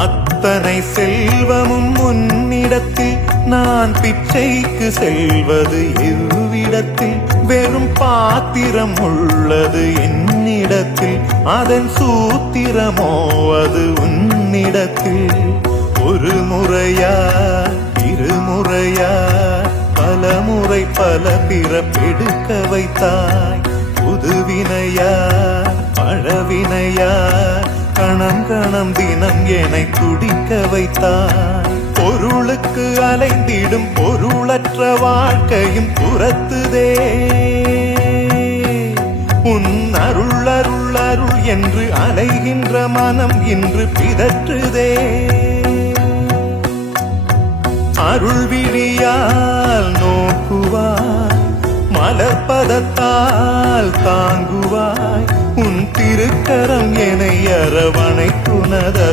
அத்தனை செல்வமும் உன்னிடத்தில் நான் பிச்சைக்கு செல்வது எவ்விடத்தில் வெறும் பாத்திரம் உள்ளது என்னிடத்தில் அதன் சூத்திரமோ அது உன்னிடத்தில் ஒரு முறையா இருமுறையா பல முறை பல பிறப்பெடுக்க வைத்தாய் புதுவினையா பழவினையா கணம் கணம் தினம் என்னை துடிக்க வைத்தாய் பொருளுக்கு அலைந்திடும் பொருளற்ற வாழ்க்கையும் துரத்துதே உன் அருள் அருள் அருள் என்று அலைகின்ற மனம் இன்று பிதற்றுதே அருள் விழியால் நோக்குவாய் மலர்பதத்தால் தாங்குவாய் உன் திருக்கரம் என்னை அரவணைக்குனதருள்